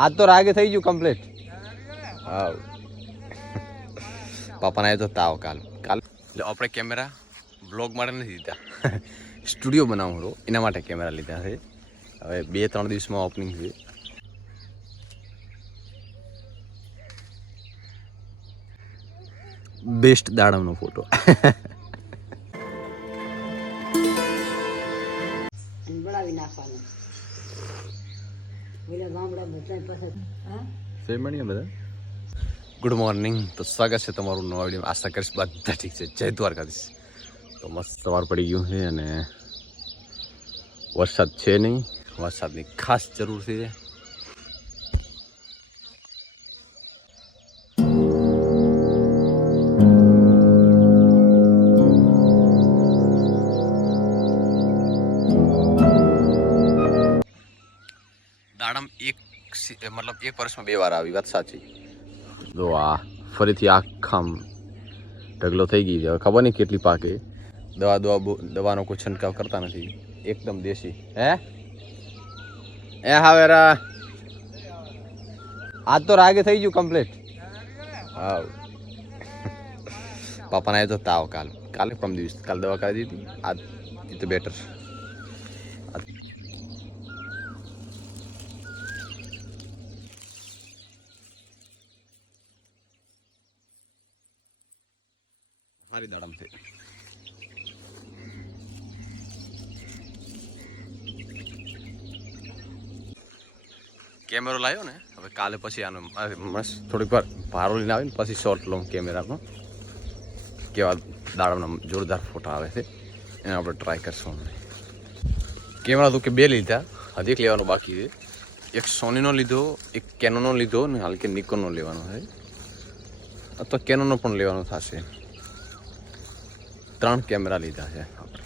આજ તો રાગે થઈ ગયું કમ્પ્લીટ. હા પાપાને આવ્યો તો તાવ કાલ એટલે આપણે કેમેરા બ્લોગ માટે નથી લીધા, સ્ટુડિયો બનાવવું હતો એના માટે કેમેરા લીધા છે. હવે 2-3 દિવસમાં ઓપનિંગ છે. બેસ્ટ દાડમનો ફોટો. બનાવી નાખવાનું. બધા ગુડ મોર્નિંગ. તો સ્વાગત છે તમારું નવા વિડીયો. આશા કરીશ બધા ઠીક છે. જય દ્વારકાધીશ. તો મસ્ત સવાર પડી ગયું છે અને વરસાદ છે નહીં. વરસાદની ખાસ જરૂર છે. દાડમ મતલબ એક વર્ષમાં 2 વાર આવી, વાત સાચી. જો આ ફરીથી આખામ ઢગલો થઈ ગઈ છે. હવે ખબર નહીં કેટલી પાકે. દવાનો કોઈ છંટકાવ કરતા નથી, એકદમ દેશી. હે હાવેરા આજ તો રાગે થઈ ગયું કમ્પ્લીટ. હા પાપાને આવ્યો તો તાવ કાલે પરમ દિવસ કાલ દવા કરી દીધી. આજ તો બેટર. સારી દાડમ છે. કેમેરો લાવ્યો ને, હવે કાલે પછી આનો મસ્ત થોડીક વાર ભારો લઈને આવે ને પછી શોર્ટ લઉં કેમેરામાં. કેવા દાડમના જોરદાર ફોટા આવે છે એને આપણે ટ્રાય કરશું. કેમેરા તો કે 2 લીધા, હજી એક લેવાનો બાકી છે. એક સોનીનો લીધો, એક કેનોનો લીધો ને હાલ કે નિકોનનો લેવાનો છે, અથવા કેનોનો પણ લેવાનો થશે. 3 કેમેરા લીધા છે આપણે.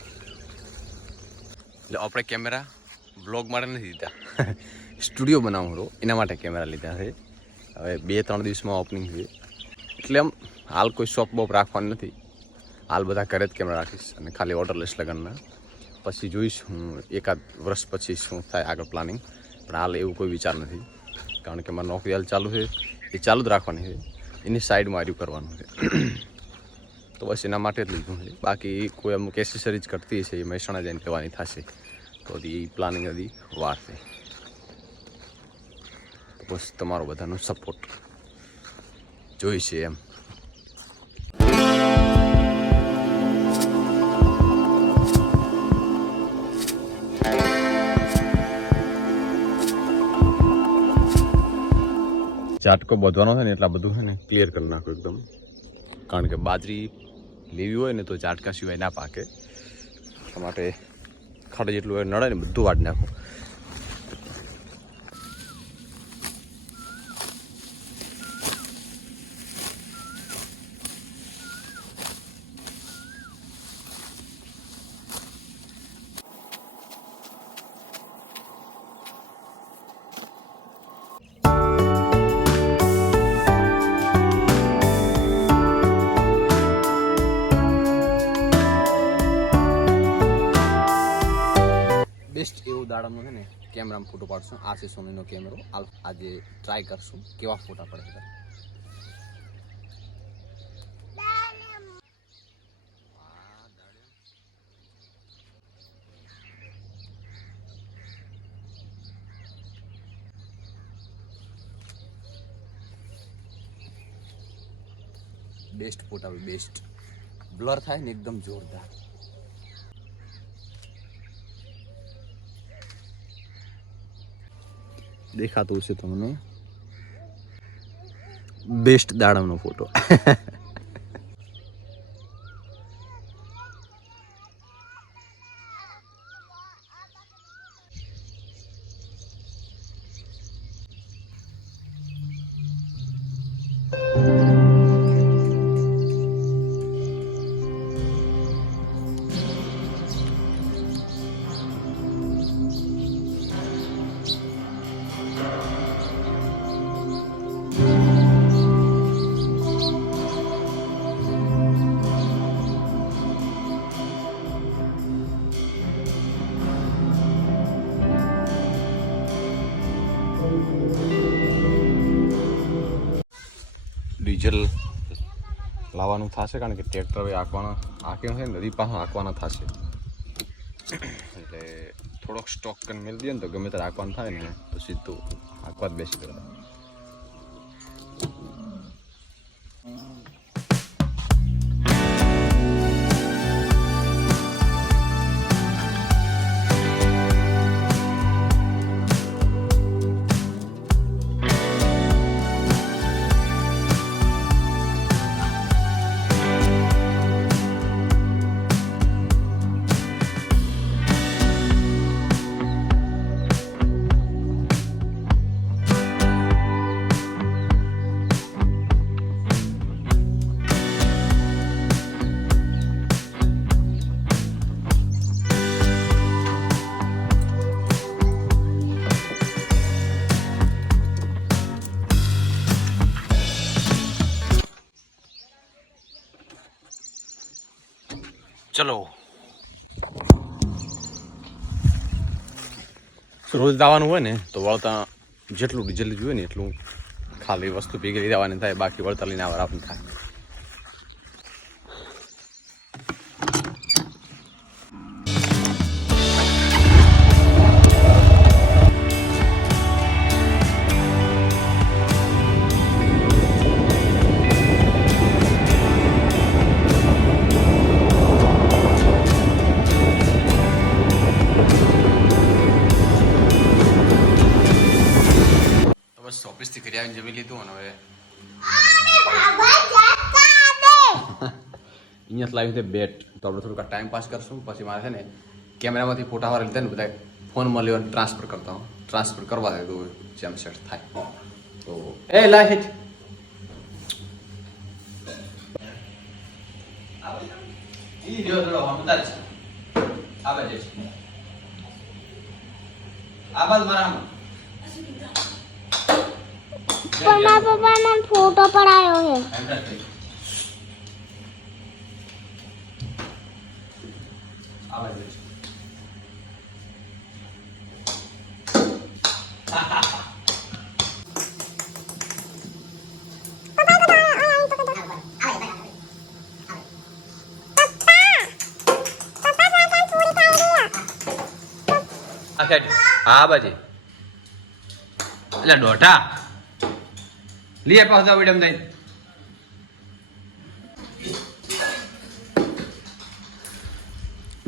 એટલે આપણે કેમેરા બ્લોગ માટે નથી લીધા, સ્ટુડિયો બનાવવું હતો એના માટે કેમેરા લીધા છે. હવે 2-3 દિવસમાં ઓપનિંગ છે એટલે આમ હાલ કોઈ શોપ બોપ રાખવાની નથી. હાલ બધા ઘરે જ કેમેરા રાખીશ અને ખાલી ઓર્ડરલેસ લગનના. પછી જોઈશ હું એકાદ વર્ષ પછી શું થાય આગળ પ્લાનિંગ. પણ હાલ એવું કોઈ વિચાર નથી, કારણ કે મારી નોકરી હાલ ચાલુ છે, એ ચાલુ જ રાખવાની છે. એની સાઈડમાં આર્યું કરવાનું છે. તો બસ એના માટે જ લીધું છે. બાકી કોઈ અમુક એસેસરીઝ ઘટતી છે એ મહેસાણા જઈને લેવાની થશે, તો એ પ્લાનિંગ હજી વાર છે. તો બસ તમારો બધાનો સપોર્ટ જોઈશે એમ. ઝાટકો બાંધવાનો છે ને એટલા બધું છે ને ક્લિયર કરી નાખો એકદમ, કારણ કે બાજરી લેવી હોય ને તો ઝાટકા સિવાય ના પાકે. એટલા માટે ખાડે જેટલું નડે ને બધું વાળી નાખો. બેસ્ટ એવું દાડમનો છે ને કેમેરામાં ફોટો પાડશું. આ છે સોનીનો કેમેરો. આજે ટ્રાય કરશું કેવા ફોટા પડે છે. બેસ્ટ ફોટા, બેસ્ટ બ્લર થાય ને એકદમ જોરદાર. દેખાતું છે તમને બેસ્ટ દાડમનો ફોટો. ડીઝલ લાવવાનું થશે કારણ કે ટ્રેક્ટર હવે આંકવાનું છે નદી પાસે આંકવાના થશે એટલે થોડોક સ્ટોક કરીને મેળ દઈએ ને તો ગમે ત્યારે આંકવાનું થાય ને તો સીધું આંકવા જ બેસી જવાનું. ચલો રોજ દાવાનું હોય ને તો વળતા જેટલું ડીઝલ જોઈએ ને એટલું ખાલી વસ્તુ ભેગી લઈ જવાની થાય, બાકી વળતા લઈને આવવાનું થાય. બસ ઓફિસથી ઘરે આવીને જમી લીધું અને હવે અહીંયા લાવી છે બેટ, તો આપણે થોડુંક ટાઈમ પાસ કરશું. પછી મારે છે ને કેમેરામાંથી ફોટા વાળા લીધા ને બધા ફોનમાં લેવાનું ટ્રાન્સફર કરતા હું, ટ્રાન્સફર કરવા દે તો જેમ સેટ થાય. તો એ લાઈટ પણ મારા પપ્પા મને ફોટો પડાયો છે. હા બાજી એટલે દોઢા લીએ પાછા વિડમ થઈ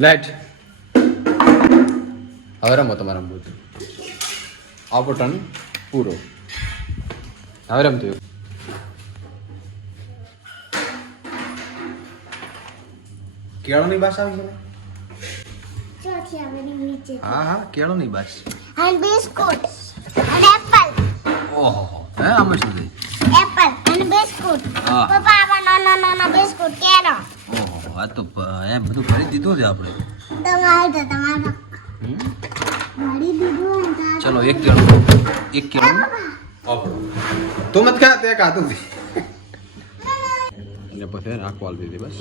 લાઈટ હવે રમો તમારા બધું આપણો ટર્ન પૂરો. હવે રમતું કેળોની બાસ આવી છે. ચોથી આવેલી નીચે. હા હા કેળોની બાસ અને બિસ્કુટ અને એપલ. ઓહો હે આમાં શું થઈ એપલ અને બિસ્કુટ. હા. પપ્પા આવા નાના બિસ્કુટ કેરો. ઓહો આ તો એમ બધું કરી દીધું છે આપણે. તમારે મારી દીધું ને તાર. ચલો એક કેળો ઓપડો તું મત ખા તે ખાતું અને પછી રાખવા દીધી બસ.